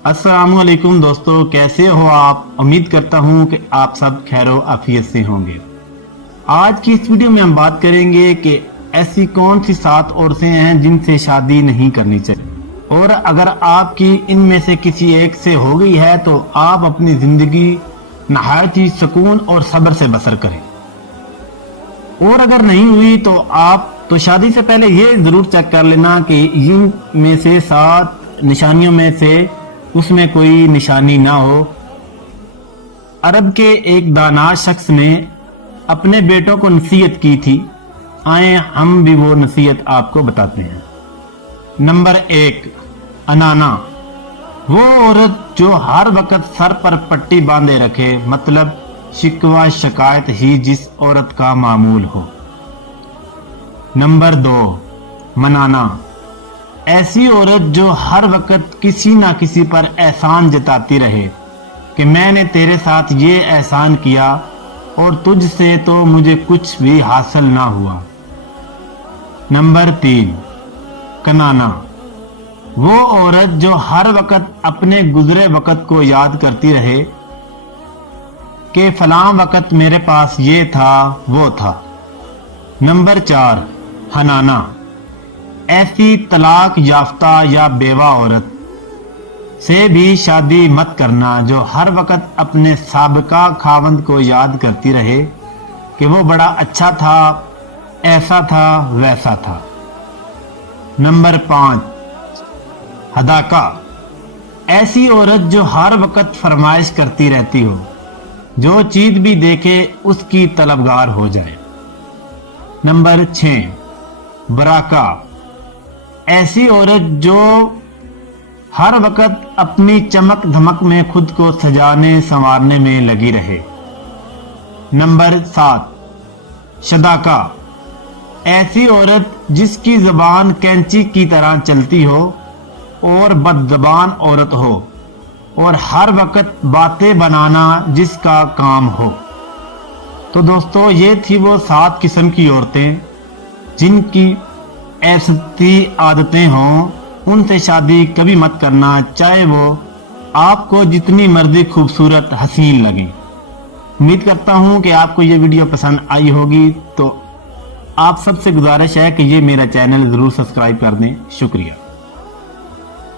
अस्सलाम वालेकुम दोस्तों, कैसे हो आप। उम्मीद करता हूं कि आप सब खैरो आफियत से होंगे। आज की इस वीडियो में हम बात करेंगे कि ऐसी कौन सी 7 औरतें हैं जिनसे शादी नहीं करनी चाहिए, और अगर आपकी इनमें से किसी एक से हो गई है तो आप अपनी जिंदगी नहायत ही सुकून और सब्र से बसर करें, और अगर नहीं हुई तो आप शादी से पहले ये जरूर चेक कर लेना कि इन में से 7 निशानियों में से उसमें कोई निशानी ना हो। अरब के एक दाना शख्स ने अपने बेटों को नसीहत की थी। आए हम भी वो नसीहत आपको बताते हैं। नंबर 1, अनाना। वो औरत जो हर वक्त सर पर पट्टी बांधे रखे, मतलब शिकवा शिकायत ही जिस औरत का मामूल हो। नंबर 2, मनाना। ऐसी औरत जो हर वक्त किसी ना किसी पर एहसान जताती रहे कि मैंने तेरे साथ ये एहसान किया और तुझसे तो मुझे कुछ भी हासिल ना हुआ। नंबर 3, कनाना। वो औरत जो हर वक्त अपने गुजरे वक्त को याद करती रहे कि फलां वक्त मेरे पास ये था वो था। नंबर 4, हनाना। ऐसी तलाक याफ्ता या बेवा औरत से भी शादी मत करना जो हर वक्त अपने साबिका खावंद को याद करती रहे कि वो बड़ा अच्छा था, ऐसा था, वैसा था। नंबर 5, हदाका। ऐसी औरत जो हर वक्त फरमाइश करती रहती हो, जो चीज भी देखे उसकी तलबगार हो जाए। Number 6, Baraka. ऐसी औरत जो हर वक्त अपनी चमक धमक में खुद को सजाने संवारने में लगी रहे। नंबर 7, शदाका। ऐसी औरत जिसकी जुबान कैंची की तरह चलती हो और बदजबान औरत हो और हर वक्त बातें बनाना जिसका काम हो। तो दोस्तों, ये थी वो 7 किस्म की औरतें जिनकी ऐसी आदतें हों। उनसे शादी कभी मत करना, चाहे वो आपको जितनी मर्जी खूबसूरत हसीन लगे। उम्मीद करता हूं कि आपको ये वीडियो पसंद आई होगी। तो आप सबसे गुजारिश है कि ये मेरा चैनल जरूर सब्सक्राइब कर दें। शुक्रिया।